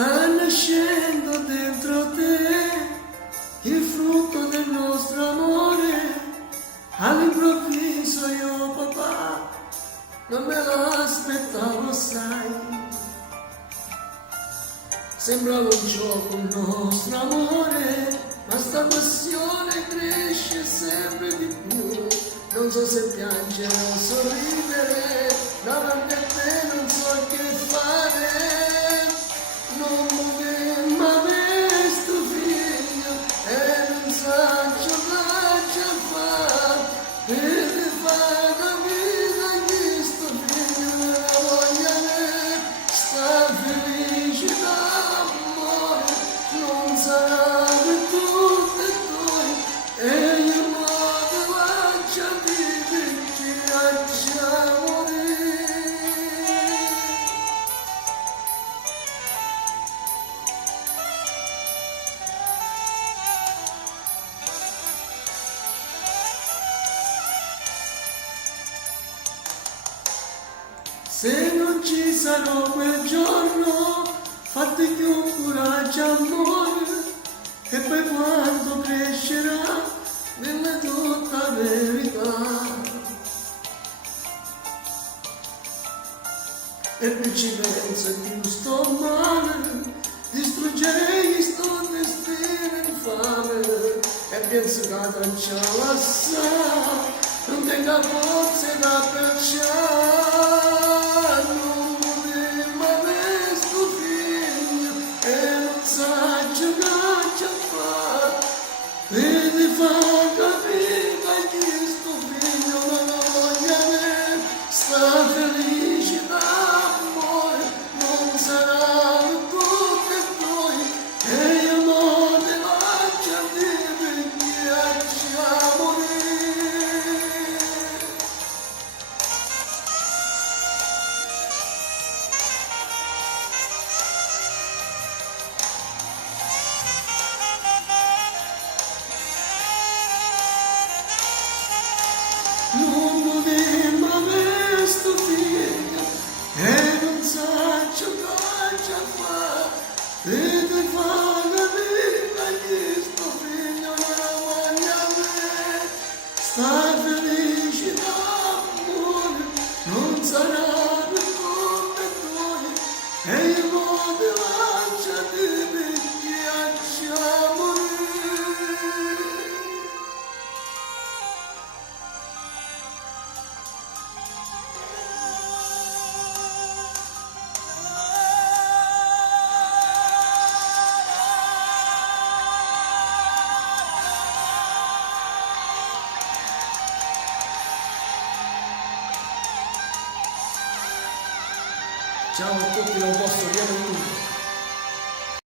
sta nascendo dentro te il frutto del nostro amore. All'improvviso io, papà, non me l'aspettavo, sai. Sembrava un gioco il nostro amore, ma sta passione cresce sempre di più. Non so se piangere o sorridere, davanti a te non so che fare. Non vorremmo avere sto figlio e non so cosa fare per fare la vita che sto figlio me la voglia avere. Sta felice d'amore, non sarà per tutti e noi, e io modo faccia di perché faccia morire. Se non ci sarò quel giorno, fate che un coraggio amore, e poi quando crescerà, della tutta verità. E più ci penso e più sto male, distruggerei sto destino infame, e penso che la traccia assai, non tenga forze da perciare. Non vorremmo avere sto figlio e non sa giocare a fare, e ti fa capire che sto figlio non lo voglia avere. Sta felice d'amore, non sarà per tutti e noi, e io non ti faccio dire perché faccia morire. Non vorremmo avere sto figlio e non sa cosa fare, e ti fa capire che sto figlio non la voglia avere. Sta felice d'amore, non sarà per tutti e noi, e io non ti faccio dire che faccia morire. Ciao a tutti, lo posso dire tutto.